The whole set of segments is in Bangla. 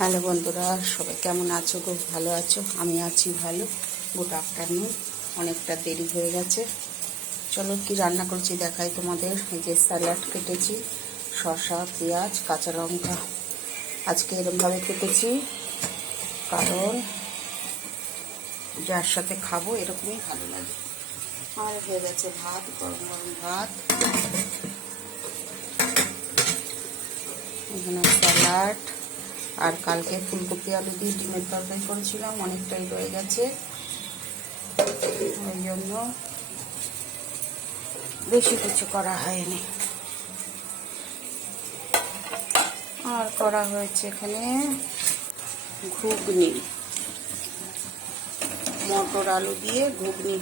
হ্যালো বন্ধুরা, সবাই কেমন আছো? খুব ভালো আছো? আমি আছি ভালো। Good afternoon. অনেকটা দেরি হয়ে গেছে। চলো কি রান্না করছি দেখাই তোমাদের। এই যে স্যালাড কেটেছি, শসা, পেঁয়াজ, কাঁচা লঙ্কা। আজকে এরকমভাবে কেটেছি কারণ যার সাথে খাবো এরকমই ভালো লাগে। আর হয়ে গেছে ভাত, গরম গরম ভাত, এখানে স্যালাড, আর কালকে ফুলকপি আলু দিয়ে ডিমের তরকারি করেছিলাম, অনেকটাই রয়ে গেছে, ওই জন্য বেশি কিছু করা হয়নি। আর করা হয়েছে এখানে ঘুগনি, মটর আলু দিয়ে ঘুগনি।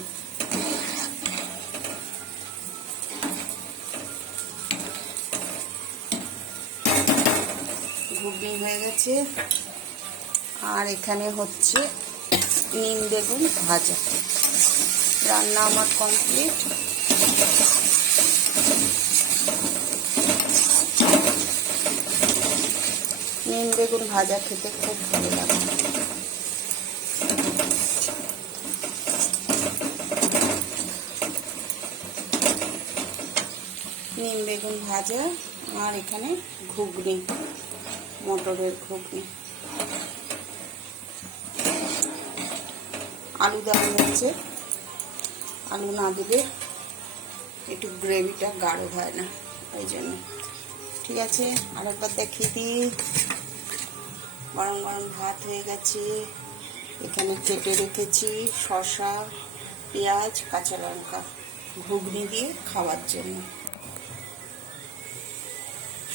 ঘুগনি হয়ে গেছে। আর এখানে হচ্ছে নিম বেগুন ভাজা। রান্না আমার কমপ্লিট। নিম বেগুন ভাজা খেতে খুব ভালো লাগে। নিম বেগুন ভাজা আর এখানে ঘুগনি, মটরের ঘুগনি। আলু দেওয়া হয়েছে, আলু না দিলে একটু গ্রেভিটা গাঢ় হয় না, ওই জন্য। ঠিক আছে, আরেকবার দেখিয়ে দিই। গরম গরম ভাত হয়ে গেছে। এখানে কেটে রেখেছি শসা, পেঁয়াজ, কাঁচা লঙ্কা ঘুগনি দিয়ে খাওয়ার জন্য।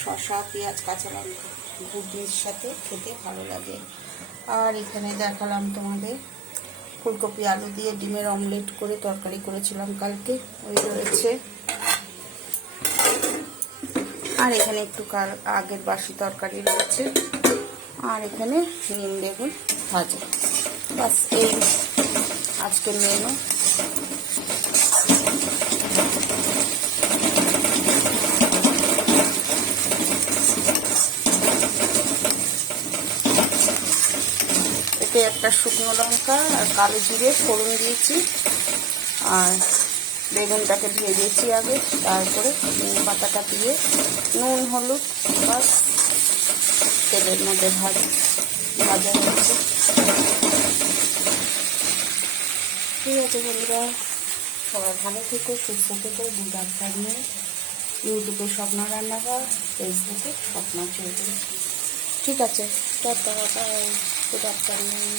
শসা, পেঁয়াজ, কাঁচা লঙ্কা ঘুগনির সাথে খেতে ভালো লাগে। আর এখানে দেখালাম তোমাদের ফুলকপি আলু দিয়ে ডিমের অমলেট করে তরকারি করেছিলাম কালকে, ওই রয়েছে। আর এখানে একটু আগের বাসি তরকারি রয়েছে। আর এখানে নিম বেগুন ভাজা। বাস এই আজকের মেনু। এতে একটা শুকনো লঙ্কা আর কালো জিরে ফোড়ন দিয়েছি, আর বেগুনটাকে ভেজেছি আগে, তারপরে নিম পাতাটা দিয়ে নুন হলুদ বাস তেলের মধ্যে ভাজা হচ্ছে। ঠিক আছে বন্ধুরা, সবাই ভালো থেকো, সুস্থ থেকো। Good afternoon. ইউটিউবে স্বপ্না রান্নাঘর, ফেসবুকে স্বপ্না চৌধুরী। ঠিক আছে, টাটা, বাই, গুড আফটারনুন।